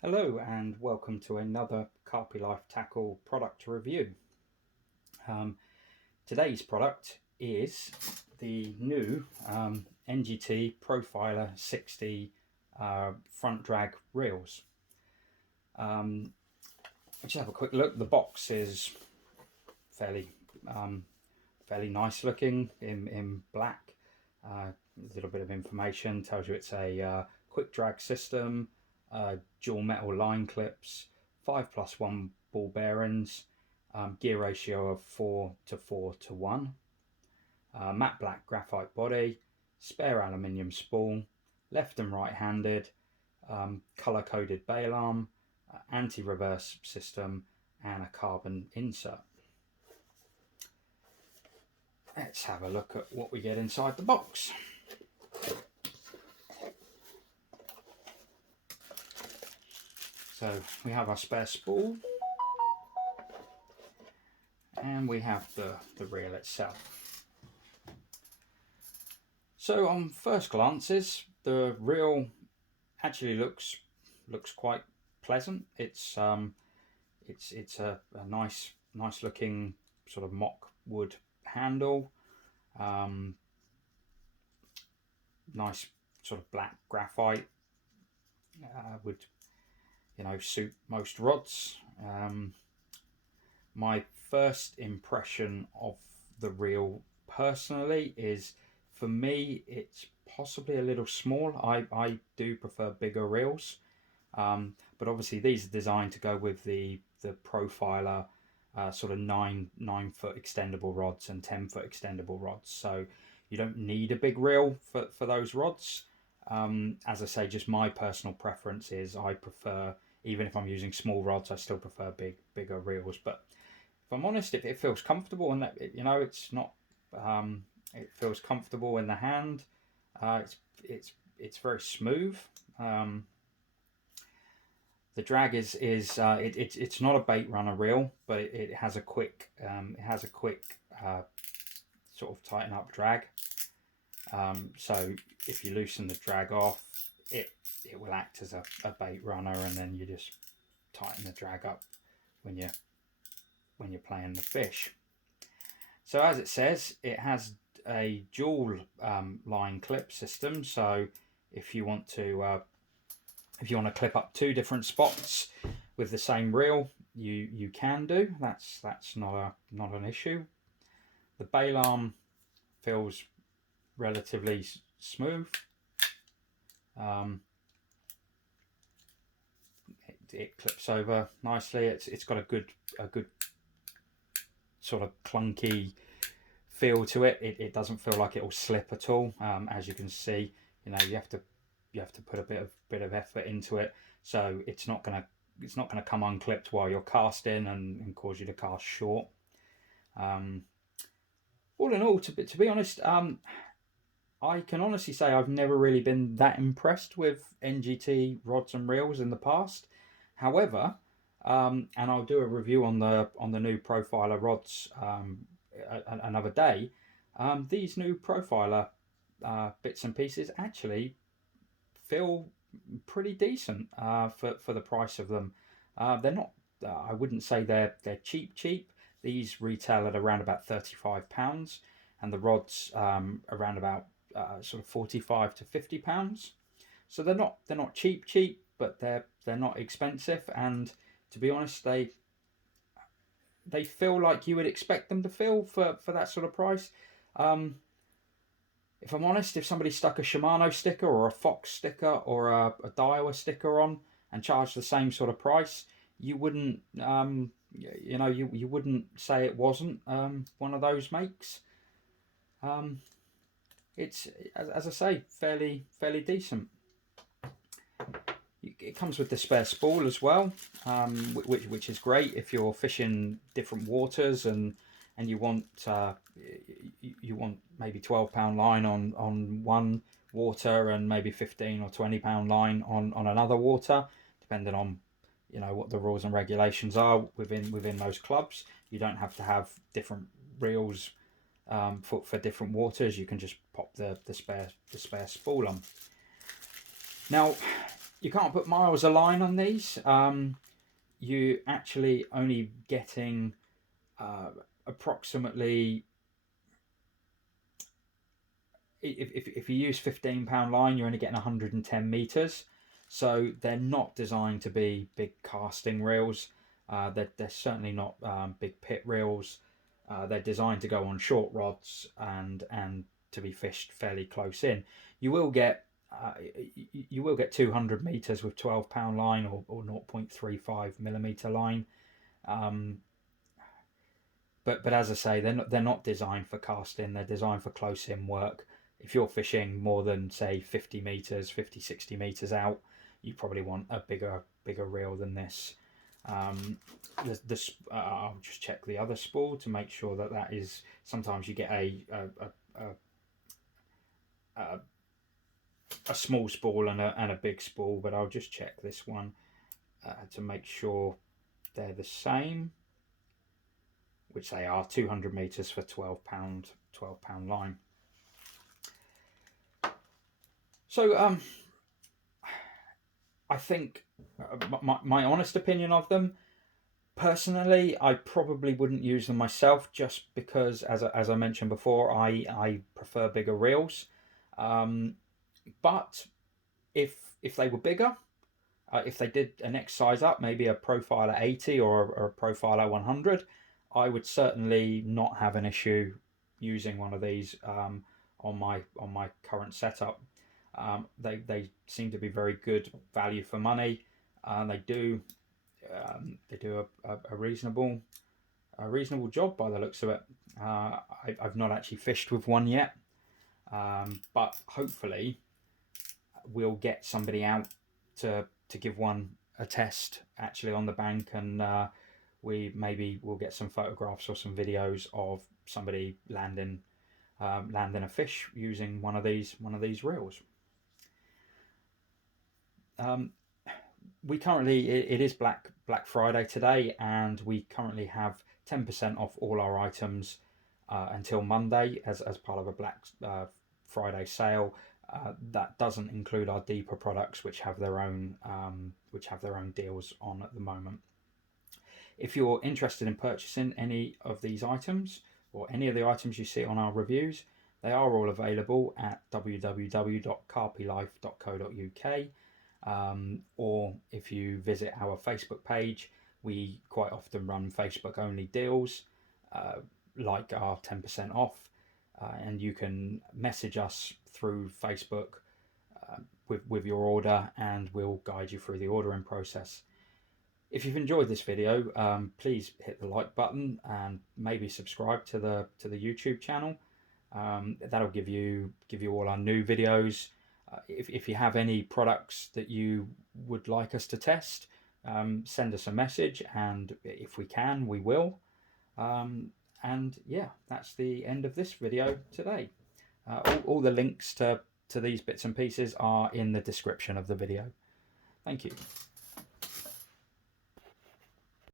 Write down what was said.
Hello and welcome to another Carpi Life Tackle product review. Today's product is the new NGT Profiler 60 front drag reels. Just have a quick look. The box is fairly nice looking in black. A little bit of information tells you it's a quick drag system. Dual metal line clips, 5+1 ball bearings, gear ratio of 4 to 4 to 1, matte black graphite body, spare aluminium spool, left and right handed, colour coded bail arm, anti-reverse system, and a carbon insert. Let's have a look at what we get inside the box. So we have our spare spool and we have the reel itself. So on first glances, the reel actually looks quite pleasant. It's a nice looking sort of mock wood handle, nice sort of black graphite, would suit most rods. My first impression of the reel personally is, for me, it's possibly a little small. I do prefer bigger reels, but obviously these are designed to go with the Profiler sort of 9 foot extendable rods and 10 foot extendable rods, so you don't need a big reel for those rods. As I say, just my personal preference is I prefer, even if I'm using small rods, I still prefer bigger reels. But if I'm honest, if it feels comfortable and that it's not, it feels comfortable in the hand. It's very smooth. The drag it's not a bait runner reel, but it has a quick sort of tighten up drag. So if you loosen the drag off, it will act as a bait runner, and then you just tighten the drag up when you're playing the fish. So as it says, it has a dual line clip system. So if you want to clip up two different spots with the same reel, you can do. That's not an issue. The bail arm feels relatively smooth. It clips over nicely. It's got a good sort of clunky feel to it. It doesn't feel like it will slip at all. As you can see, you have to put a bit of effort into it, so it's not gonna come unclipped while you're casting and cause you to cast short. All in all, to be honest, I can honestly say I've never really been that impressed with NGT rods and reels in the past. However, and I'll do a review on the new Profiler rods another day. These new Profiler bits and pieces actually feel pretty decent for the price of them. They're not. I wouldn't say they're cheap. These retail at around about £35, and the rods around about sort of £45 to £50. So they're not cheap, but they're not expensive. And to be honest, they feel like you would expect them to feel for that sort of price. If I'm honest, if somebody stuck a Shimano sticker or a Fox sticker or a Daiwa sticker on and charged the same sort of price, you wouldn't you wouldn't say it wasn't one of those makes. It's, as I say, fairly decent. It comes with the spare spool as well, which is great if you're fishing different waters and you want maybe £12 line on one water and maybe £15 or £20 line on another water, depending on what the rules and regulations are within those clubs. You don't have to have different reels for different waters. You can just pop the spare spool on. Now, You can't put miles a line on these. You actually only getting approximately, if you use £15 line, you're only getting 110 meters. So they're not designed to be big casting reels. They're certainly not big pit reels. They're designed to go on short rods and to be fished fairly close in. You will get 200 meters with £12 line or 0.35 millimeter line. But as I say, they're not designed for casting. They're designed for close in work. If you're fishing more than say 50 meters, 50, 60 meters out, you probably want a bigger reel than this. I'll just check the other spool to make sure that is. Sometimes you get a small spool and a big spool, but I'll just check this one to make sure they're the same, which they are. 200 meters for £12 line. So I think my honest opinion of them, personally, I probably wouldn't use them myself, just because, as I mentioned before, I prefer bigger reels. But if they were bigger, if they did a next size up, maybe a Profiler 80 or a Profiler 100, I would certainly not have an issue using one of these on my current setup. They seem to be very good value for money. They do a reasonable job by the looks of it. I've not actually fished with one yet, but hopefully we'll get somebody out to give one a test actually on the bank, and we'll get some photographs or some videos of somebody landing a fish using one of these reels. We currently, it is Black Friday today, and we currently have 10% off all our items until Monday as part of a Black Friday sale. That doesn't include our deeper products, which have their own deals on at the moment. If you're interested in purchasing any of these items or any of the items you see on our reviews, they are all available at www.carpylife.co.uk, or if you visit our Facebook page, we quite often run Facebook only deals like our 10% off, and you can message us through Facebook with your order, and we'll guide you through the ordering process. If you've enjoyed this video, please hit the like button and maybe subscribe to the YouTube channel. That'll give you all our new videos. If you have any products that you would like us to test, send us a message, and if we can, we will. And yeah, that's the end of this video today. All the links to these bits and pieces are in the description of the video. Thank you.